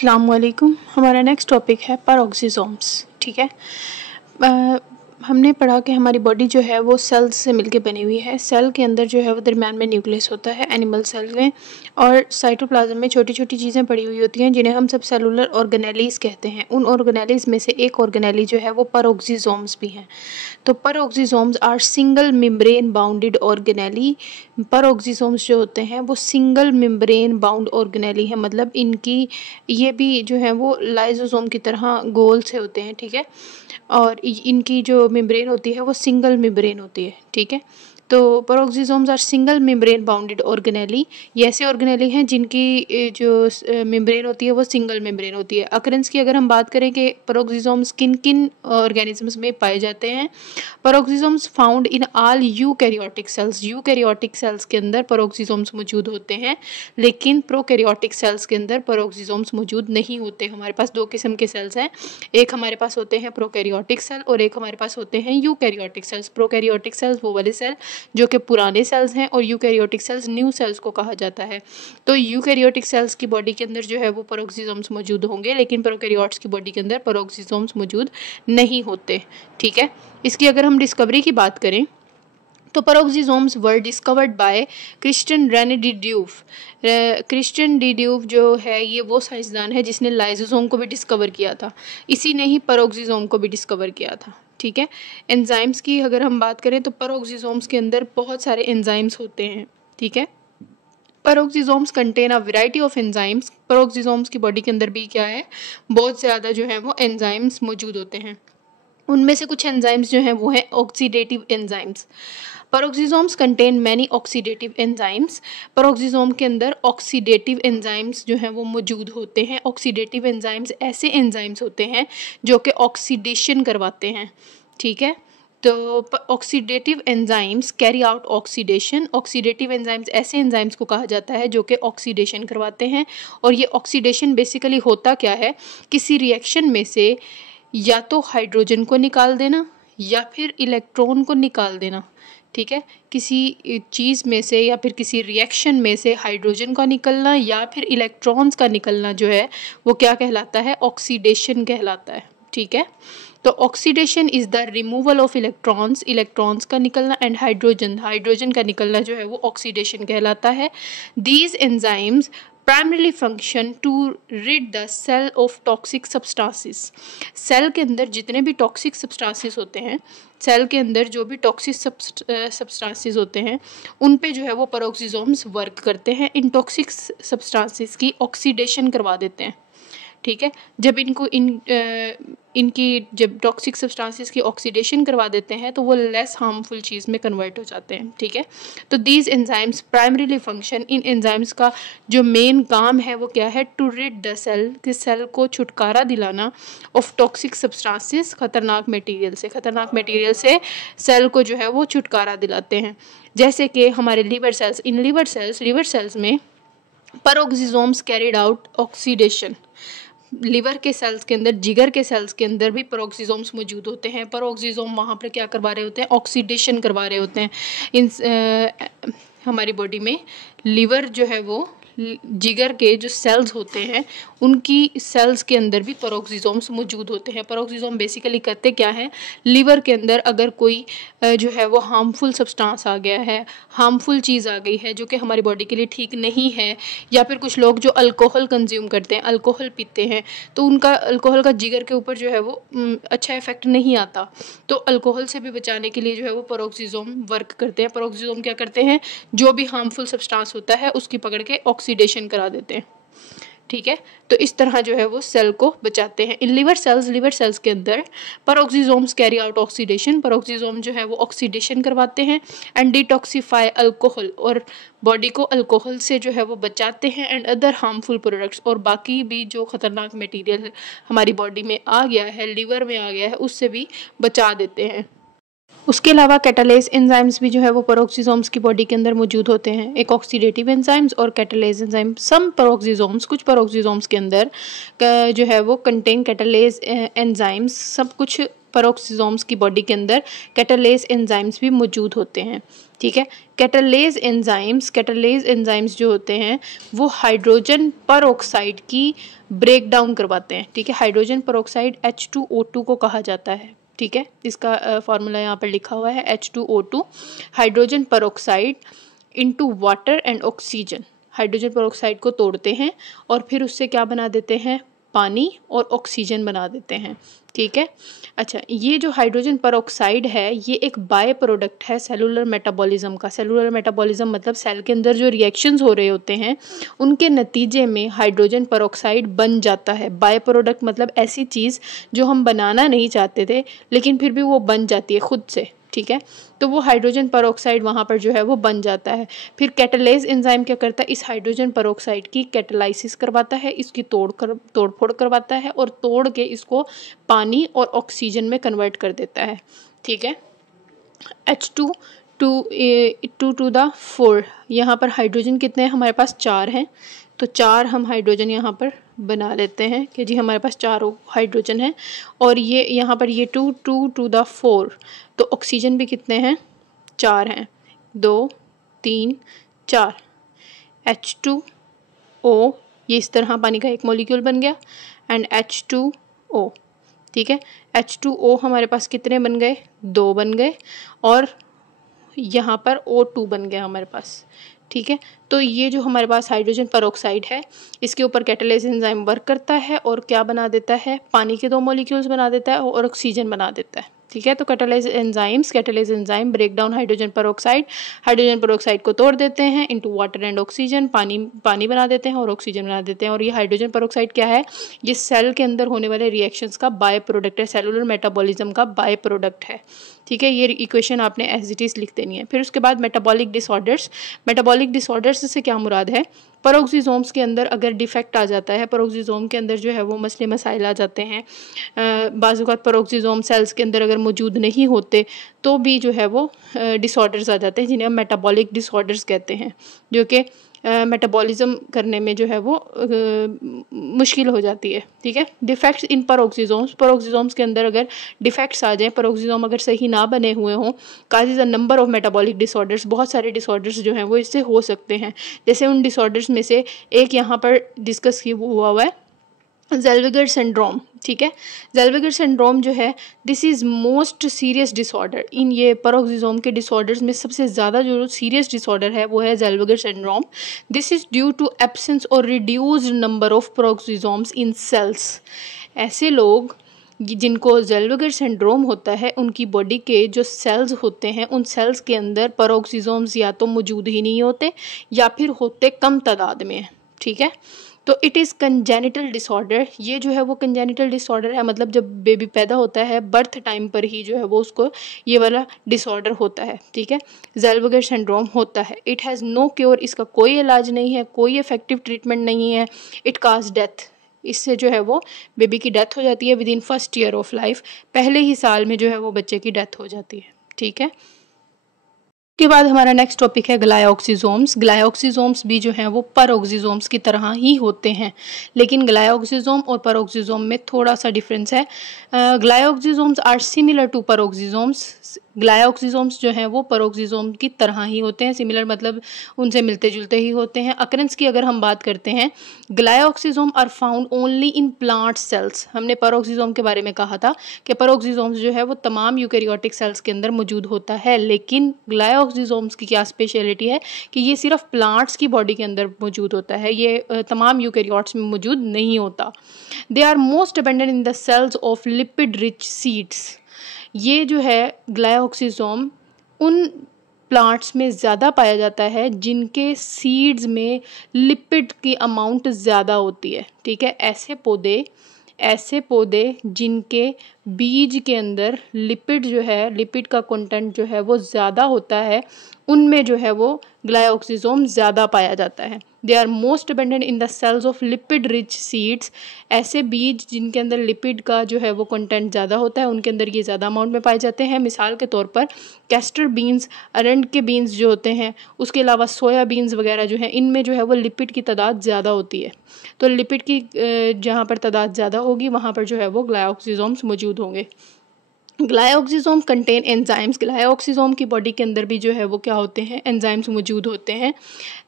अस्सलामुअलैकुम। हमारा next topic है पैरोक्सिसोम्स। ठीक है। हमने पढ़ा कि हमारी बॉडी जो है वो सेल्स से मिलकर बनी हुई है। सेल के अंदर जो है वो दरम्यान में न्यूक्लियस होता है एनिमल सेल में, और साइटोप्लाज्म में छोटी छोटी चीज़ें पड़ी हुई होती हैं जिन्हें हम सब सेलुलर ऑर्गेनेलीज कहते हैं। उन ऑर्गेनेलीज में से एक ऑर्गेनेली जो है वो पैरोक्सिसोम्स भी हैं। तो peroxisomes are single membrane bounded organelle. Peroxisomes जो होते हैं वो सिंगल मेम्ब्रेन बाउंड ऑर्गेनेली है, मतलब इनकी ये भी जो है वो लाइसोसोम की तरह गोल से होते हैं। ठीक है। और इनकी जो मेम्ब्रेन होती है वो सिंगल मेम्ब्रेन होती है। ठीक है। तो peroxisomes are single membrane bounded organelle. ये ऐसे ऑर्गेनेली हैं जिनकी जो मेम्ब्रेन होती है वो सिंगल मेम्ब्रेन होती है। अकरेंस की अगर हम बात करें कि पैरोक्सिसोम्स किन किन ऑर्गेनिजम्स में पाए जाते हैं, peroxisomes found in all eukaryotic cells. Eukaryotic cells के अंदर पैरोक्सिसोम्स मौजूद होते हैं, लेकिन प्रोकैरियोटिक सेल्स के अंदर पैरोक्सिसोम्स मौजूद नहीं होते। हमारे पास दो किस्म के सेल्स हैं, एक हमारे पास होते हैं प्रोकैरियोटिक सेल और एक हमारे पास होते हैं यूकैरियोटिक सेल्स। प्रोकैरियोटिक सेल्स वो वाले सेल जो कि पुराने सेल्स हैं, और यूकैरियोटिक सेल्स न्यू सेल्स को कहा जाता है। तो यूकैरियोटिक सेल्स की बॉडी के अंदर जो है वो पैरोक्सिसोम्स मौजूद होंगे, लेकिन प्रोकैरियोट्स की बॉडी के अंदर पैरोक्सिसोम्स मौजूद नहीं होते। ठीक है। इसकी अगर हम डिस्कवरी की बात करें तो peroxisomes were discovered by Christian René de Duve. Christian de Duve जो है ये वो साइंसदान है जिसने लाइसोसोम को भी डिस्कवर किया था। इसी ने ही पैरोक्सिसोम को भी डिस्कवर किया था। ठीक है। एंजाइम्स की अगर हम बात करें तो पैरोक्सिसोम्स के अंदर बहुत सारे एंजाइम्स होते हैं। ठीक है। Peroxisomes contain a variety of enzymes. Peroxisomes की बॉडी के अंदर भी क्या है, बहुत ज़्यादा जो है वो एंजाइम्स मौजूद होते हैं। उनमें से कुछ एंजाइम्स जो हैं वो हैं oxidative enzymes. Peroxisomes contain many oxidative enzymes. Peroxisome के अंदर ऑक्सीडेटिव एंजाइम्स जो हैं वो मौजूद होते हैं। ऑक्सीडेटिव एंजाइम्स ऐसे एंजाइम्स होते हैं जो कि ऑक्सीडेशन करवाते हैं। ठीक है। तो oxidative enzymes carry out oxidation. Oxidative enzymes ऐसे एंजाइम्स को कहा जाता है जो कि ऑक्सीडेशन करवाते हैं। और ये ऑक्सीडेशन बेसिकली होता क्या है, किसी रिएक्शन में से या तो हाइड्रोजन को निकाल देना या फिर इलेक्ट्रॉन को निकाल देना। ठीक है। किसी चीज़ में से या फिर किसी रिएक्शन में से हाइड्रोजन का निकलना या फिर इलेक्ट्रॉन्स का निकलना जो है वो क्या कहलाता है, ऑक्सीडेशन कहलाता है। ठीक है। तो oxidation is the removal of electrons, electrons का निकलना, एंड हाइड्रोजन, हाइड्रोजन का निकलना जो है वो ऑक्सीडेशन कहलाता है। These enzymes primarily function to rid the cell of toxic substances. Cell के अंदर जितने भी टॉक्सिक सब्सटेंसेस होते हैं, सेल के अंदर जो भी टॉक्सिक सब्सटेंसेस होते हैं उन पे जो है वो पैरोक्सिसोम्स वर्क करते हैं। इन टॉक्सिक सब्सटेंसेस की ऑक्सीडेशन करवा देते हैं। ठीक है। जब इनकी जब टॉक्सिक सब्सटेंसेस की ऑक्सीडेशन करवा देते हैं तो वो लेस हार्मफुल चीज़ में कन्वर्ट हो जाते हैं। ठीक है। तो these enzymes primarily function, in enzymes का जो मेन काम है वो क्या है, टू रिड द सेल, कि सेल को छुटकारा दिलाना ऑफ टॉक्सिक सब्सटेंसेस, खतरनाक मटेरियल से, खतरनाक मटेरियल से सेल को जो है वो छुटकारा दिलाते हैं। जैसे कि हमारे लीवर सेल्स, इन लीवर सेल्स में peroxisomes carried out oxidation. Liver के सेल्स के अंदर, जिगर के सेल्स के अंदर भी पैरोक्सिसोम्स मौजूद होते हैं। पैरोक्सिसोम वहाँ पर क्या करवा रहे होते हैं, ऑक्सीडेशन करवा रहे होते हैं। हमारी बॉडी में लिवर जो है वो, जिगर के जो सेल्स होते हैं उनकी सेल्स के अंदर भी पैरोक्सिसोम्स मौजूद होते हैं। पैरोक्सिसोम बेसिकली करते क्या है, लिवर के अंदर अगर कोई जो है वो हार्मफुल सब्सटेंस आ गया है, हार्मफुल चीज़ आ गई है जो कि हमारी बॉडी के लिए ठीक नहीं है, या फिर कुछ लोग जो अल्कोहल कंज्यूम करते हैं, अल्कोहल पीते हैं, तो उनका अल्कोहल का जिगर के ऊपर जो है वो अच्छा इफेक्ट नहीं आता। तो अल्कोहल से भी बचाने के लिए जो है वो पैरोक्सिसोम वर्क करते हैं। पैरोक्सिसोम क्या करते हैं, जो भी हार्मफुल सब्सटेंस होता है उसकी पकड़ के ऑक्सीडेशन करा देते हैं। ठीक है। तो इस तरह जो है वो सेल को बचाते हैं। इन लिवर सेल्स के अंदर पैरोक्सिसोम्स कैरी आउट ऑक्सीडेशन, पैरोक्सिसोम जो है वो ऑक्सीडेशन करवाते हैं, एंड डिटॉक्सिफाई अल्कोहल, और बॉडी को अल्कोहल से जो है वो बचाते हैं, एंड अदर हार्मफुल प्रोडक्ट्स, और बाकी भी जो खतरनाक मटेरियल हमारी बॉडी में आ गया है, लिवर में आ गया है, उससे भी बचा देते हैं। उसके अलावा कैटालेज एंजाइम्स भी जो है वो पेरोक्सिसोम्स की बॉडी के अंदर मौजूद होते हैं, एक ऑक्सीडेटिव एंजाइम्स और कैटालेज एंजाइम। सम पेरोक्सिसोम्स, कुछ पेरोक्सिसोम्स के अंदर जो है वो कंटेन कैटालेज एंजाइम्स, सब कुछ पेरोक्सिसोम्स की बॉडी के अंदर कैटालेज एंजाइम्स भी मौजूद होते हैं, ठीक है। कैटालेज एंजाइम्स जो होते हैं वो हाइड्रोजन परऑक्साइड की ब्रेक डाउन करवाते हैं, ठीक है। हाइड्रोजन परऑक्साइड H2O2 को कहा जाता है, ठीक है। इसका फॉर्मूला यहाँ पर लिखा हुआ है H2O2, hydrogen peroxide into water and oxygen. Hydrogen peroxide को तोड़ते हैं और फिर उससे क्या बना देते हैं, पानी और ऑक्सीजन बना देते हैं, ठीक है। अच्छा, ये जो हाइड्रोजन परऑक्साइड है ये एक बाय प्रोडक्ट है सेलुलर मेटाबॉलिज्म का। सेलुलर मेटाबॉलिज्म मतलब सेल के अंदर जो रिएक्शंस हो रहे होते हैं उनके नतीजे में हाइड्रोजन परऑक्साइड बन जाता है। बाय प्रोडक्ट मतलब ऐसी चीज़ जो हम बनाना नहीं चाहते थे लेकिन फिर भी वो बन जाती है खुद से, ठीक है। तो वो हाइड्रोजन परऑक्साइड वहाँ पर जो है वो बन जाता है। फिर कैटालेज एंजाइम क्या करता है, इस हाइड्रोजन परऑक्साइड की कैटालाइसिस करवाता है, इसकी तोड़फोड़ करवाता है और तोड़ के इसको पानी और ऑक्सीजन में कन्वर्ट कर देता है, ठीक है। H2 टू द 4, यहाँ पर हाइड्रोजन कितने हैं हमारे पास, 4 हैं। तो 4 हम हाइड्रोजन यहाँ पर बना लेते हैं कि जी हमारे पास 4 हाइड्रोजन है। और ये यहाँ पर ये 2 टू द 4, तो ऑक्सीजन भी कितने हैं, 4 हैं, 2 3 4। H2O, ये इस तरह पानी का एक मॉलिक्यूल बन गया, एंड H2O, ठीक है। H2O हमारे पास कितने बन गए, 2 बन गए, और यहाँ पर O2 बन गया हमारे पास, ठीक है। तो ये जो हमारे पास हाइड्रोजन परऑक्साइड है इसके ऊपर कैटालेज एंजाइम वर्क करता है और क्या बना देता है, पानी के 2 मॉलिक्यूल्स बना देता है और ऑक्सीजन बना देता है, ठीक है। तो catalase enzyme break down hydrogen peroxide को तोड़ देते हैं इनटू वाटर एंड ऑक्सीजन, पानी बना देते हैं और ऑक्सीजन बना देते हैं। और ये हाइड्रोजन परऑक्साइड क्या है, ये सेल के अंदर होने वाले रिएक्शंस का बाय प्रोडक्ट है, सेलुलर मेटाबॉलिज्म का बाय प्रोडक्ट है, ठीक है। ये इक्वेशन आपने एज इट इज लिख देनी है। फिर उसके बाद मेटाबॉलिक डिसऑर्डर्स से क्या मुराद है, पेरोक्सिसोम्स के अंदर अगर डिफेक्ट आ जाता है, पेरोक्सिसोम के अंदर जो है वो मसले मसाइल आ जाते हैं, बाज़-औक़ात पेरोक्सिसोम सेल्स के अंदर अगर मौजूद नहीं होते तो भी जो है वो डिसऑर्डर्स आ जाते हैं जिन्हें हम मेटाबॉलिक डिसऑर्डर्स कहते हैं, जो कि मेटाबॉलिज्म करने में जो है वो मुश्किल हो जाती है, ठीक है। डिफेक्ट्स इन पेरोक्सिसोम्स के अंदर अगर डिफेक्ट्स आ जाएं, पेरोक्सिसोम अगर सही ना बने हुए हों, causes a number of metabolic disorders, बहुत सारे डिसऑर्डर्स जो हैं वो इससे हो सकते हैं। जैसे उन डिसऑर्डर्स में से एक यहाँ पर डिस्कस हुआ है ज़ेल्वेगर सिंड्रोम, ठीक है। ज़ेल्वेगर सिंड्रोम जो है this is most serious disorder. इन ये पेरोक्सिसोम के डिसऑर्डर्स में सबसे ज़्यादा जो सीरियस डिसऑर्डर है वो है Zellweger syndrome. This is due to absence और reduced number of peroxisomes in cells. ऐसे लोग जिनको ज़ेल्वेगर सिंड्रोम होता है उनकी बॉडी के जो सेल्स होते हैं उन सेल्स के अंदर पेरोक्सिसोम्स या तो मौजूद ही नहीं होते या फिर होते कम तादाद में, ठीक है। तो इट इज़ कंजेनिटल डिसऑर्डर। ये जो है वो कंजेनिटल डिसऑर्डर है, मतलब जब बेबी पैदा होता है बर्थ टाइम पर ही जो है वो उसको ये वाला डिसऑर्डर होता है, ठीक है। ज़ेल्वेगर सिंड्रोम होता है। इट हैज़ नो क्योर, इसका कोई इलाज नहीं है, कोई इफेक्टिव ट्रीटमेंट नहीं है। इट काज डेथ, इससे जो है वो बेबी की डेथ हो जाती है with in first year of life, पहले ही साल में जो है वो बच्चे की डेथ हो जाती है, ठीक है। के बाद हमारा नेक्स्ट टॉपिक है ग्लाइऑक्सिसोम्स। ग्लाइऑक्सिसोम्स भी जो हैं वो पेरोक्सिसोम्स की तरह ही होते हैं, लेकिन ग्लाइऑक्सिसोम और पेरोक्सिसोम में थोड़ा सा डिफरेंस है। ग्लाइऑक्सिसोम्स आर सिमिलर टू पेरोक्सिसोम्स। ग्लाइऑक्सिसोम्स जो हैं वो पेरोक्सिसोम की तरह ही होते हैं, सिमिलर मतलब उनसे मिलते जुलते ही होते हैं। अकरेंस की अगर हम बात करते हैं, glyoxysome are found only in plant cells. हमने पेरोक्सिसोम के बारे में कहा था कि पेरोक्सिसोम्स जो है वो तमाम यूकेरियोटिक सेल्स के अंदर मौजूद होता है, लेकिन ग्लाइऑक्सिसोम्स की क्या स्पेशलिटी है कि ये सिर्फ प्लांट्स की बॉडी के अंदर मौजूद होता है, ये तमाम यूकेरियोट्स में मौजूद नहीं होता। They are most abundant in the cells of lipid rich seeds. ये जो है ग्लाइऑक्सिसोम उन प्लांट्स में ज़्यादा पाया जाता है जिनके सीड्स में लिपिड की अमाउंट ज़्यादा होती है, ठीक है। ऐसे पौधे जिनके बीज के अंदर लिपिड जो है, लिपिड का कंटेंट जो है वो ज़्यादा होता है, उनमें जो है वो ग्लाइऑक्सिसोम ज़्यादा पाया जाता है। They are most abundant in the cells of lipid rich seeds. ऐसे बीज जिनके अंदर लिपिड का जो है वो कंटेंट ज़्यादा होता है उनके अंदर ये ज़्यादा अमाउंट में पाए जाते हैं। मिसाल के तौर पर कैस्टर बीन्स, अरंड के बीन्स जो होते हैं, उसके अलावा सोया बीन्स वगैरह जो है, इनमें जो है वो लिपिड की तादाद ज़्यादा होती है। तो लिपिड की जहाँ पर तादाद ज़्यादा होगी वहाँ पर जो है वो ग्लाइऑक्सिसोम्स मौजूद होंगे। ग्लाइऑक्सिसोम कंटेन एंजाइम्स। ग्लाइऑक्सिसोम की बॉडी के अंदर भी जो है वो क्या होते हैं, एंजाइम्स मौजूद होते हैं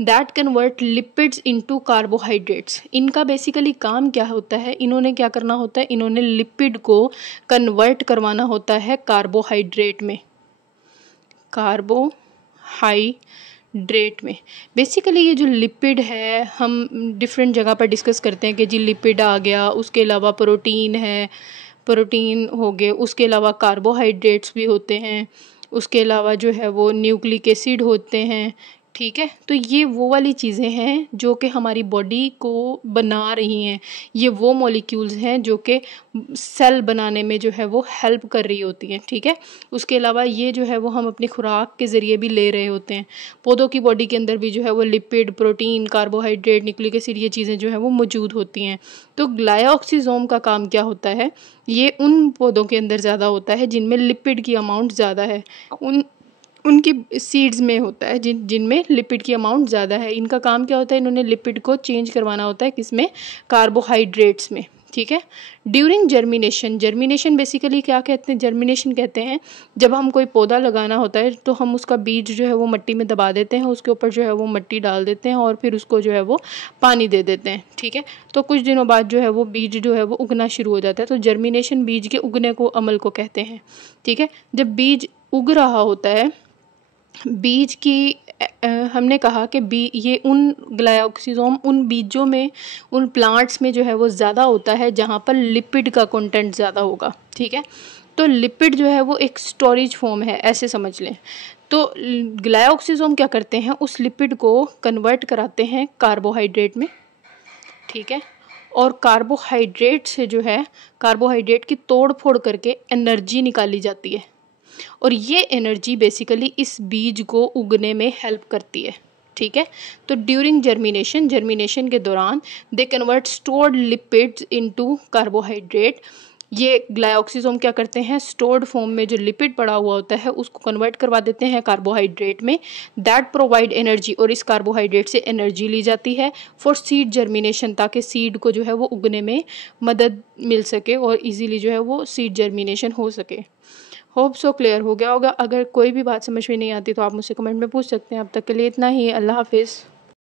that convert lipids into carbohydrates. इनका बेसिकली काम क्या होता है, इन्होंने क्या करना होता है, इन्होंने लिपिड को कन्वर्ट करवाना होता है कार्बोहाइड्रेट में, कार्बोहाइड्रेट में। बेसिकली ये जो लिपिड है हम डिफरेंट जगह पर डिस्कस करते हैं कि जी लिपिड आ गया, उसके अलावा प्रोटीन है, प्रोटीन हो गए, उसके अलावा कार्बोहाइड्रेट्स भी होते हैं, उसके अलावा जो है वो न्यूक्लिक एसिड होते हैं। ठीक है, तो ये वो वाली चीज़ें हैं जो कि हमारी बॉडी को बना रही हैं। ये वो मॉलिक्यूल्स हैं जो कि सेल बनाने में जो है वो हेल्प कर रही होती हैं। ठीक है, उसके अलावा ये जो है वो हम अपनी खुराक के ज़रिए भी ले रहे होते हैं। पौधों की बॉडी के अंदर भी जो है वो lipid, protein, carbohydrate, nucleic acid, ये चीज़ें जो है वो मौजूद होती हैं। तो ग्लाइऑक्सिसोम का काम क्या होता है, ये उन पौधों के अंदर ज़्यादा होता है जिनमें लिपिड की अमाउंट ज़्यादा है, उनकी सीड्स में होता है जिनमें लिपिड की अमाउंट ज़्यादा है। इनका काम क्या होता है, इन्होंने लिपिड को चेंज करवाना होता है किसमें, कार्बोहाइड्रेट्स में। ठीक है, ड्यूरिंग जर्मिनेशन, जर्मिनेशन बेसिकली क्या कहते हैं, जर्मिनेशन कहते हैं जब हम कोई पौधा लगाना होता है तो हम उसका बीज जो है वो मिट्टी में दबा देते हैं, उसके ऊपर जो है वो मिट्टी डाल देते हैं और फिर उसको जो है वो पानी दे देते हैं। ठीक है, तो कुछ दिनों बाद जो है वो बीज जो है वो उगना शुरू हो जाता है। तो जर्मिनेशन बीज के उगने को अमल को कहते हैं। ठीक है, जब बीज उग रहा होता है, बीज की हमने कहा कि ये उन ग्लाइऑक्सिसोम उन बीजों में, उन प्लांट्स में जो है वो ज़्यादा होता है जहाँ पर लिपिड का कंटेंट ज़्यादा होगा। ठीक है, तो लिपिड जो है वो एक स्टोरेज फॉर्म है, ऐसे समझ लें। तो ग्लाइऑक्सिसोम क्या करते हैं, उस लिपिड को कन्वर्ट कराते हैं कार्बोहाइड्रेट में। ठीक है, और कार्बोहाइड्रेट से जो है, कार्बोहाइड्रेट की तोड़ फोड़ करके एनर्जी निकाली जाती है और ये एनर्जी बेसिकली इस बीज को उगने में हेल्प करती है। ठीक है, तो ड्यूरिंग जर्मिनेशन, जर्मिनेशन के दौरान they convert stored lipids into carbohydrate. ये ग्लाइऑक्सिसोम क्या करते हैं, स्टोर्ड फॉर्म में जो लिपिड पड़ा हुआ होता है उसको कन्वर्ट करवा देते हैं कार्बोहाइड्रेट में, दैट प्रोवाइड एनर्जी, और इस कार्बोहाइड्रेट से एनर्जी ली जाती है फॉर सीड जर्मिनेशन, ताकि सीड को जो है वो उगने में मदद मिल सके और इजीली जो है वो सीड जर्मिनेशन हो सके। होप सो क्लियर हो गया होगा। अगर कोई भी बात समझ में नहीं आती तो आप मुझसे कमेंट में पूछ सकते हैं। अब तक के लिए इतना ही, अल्लाह हाफिज़।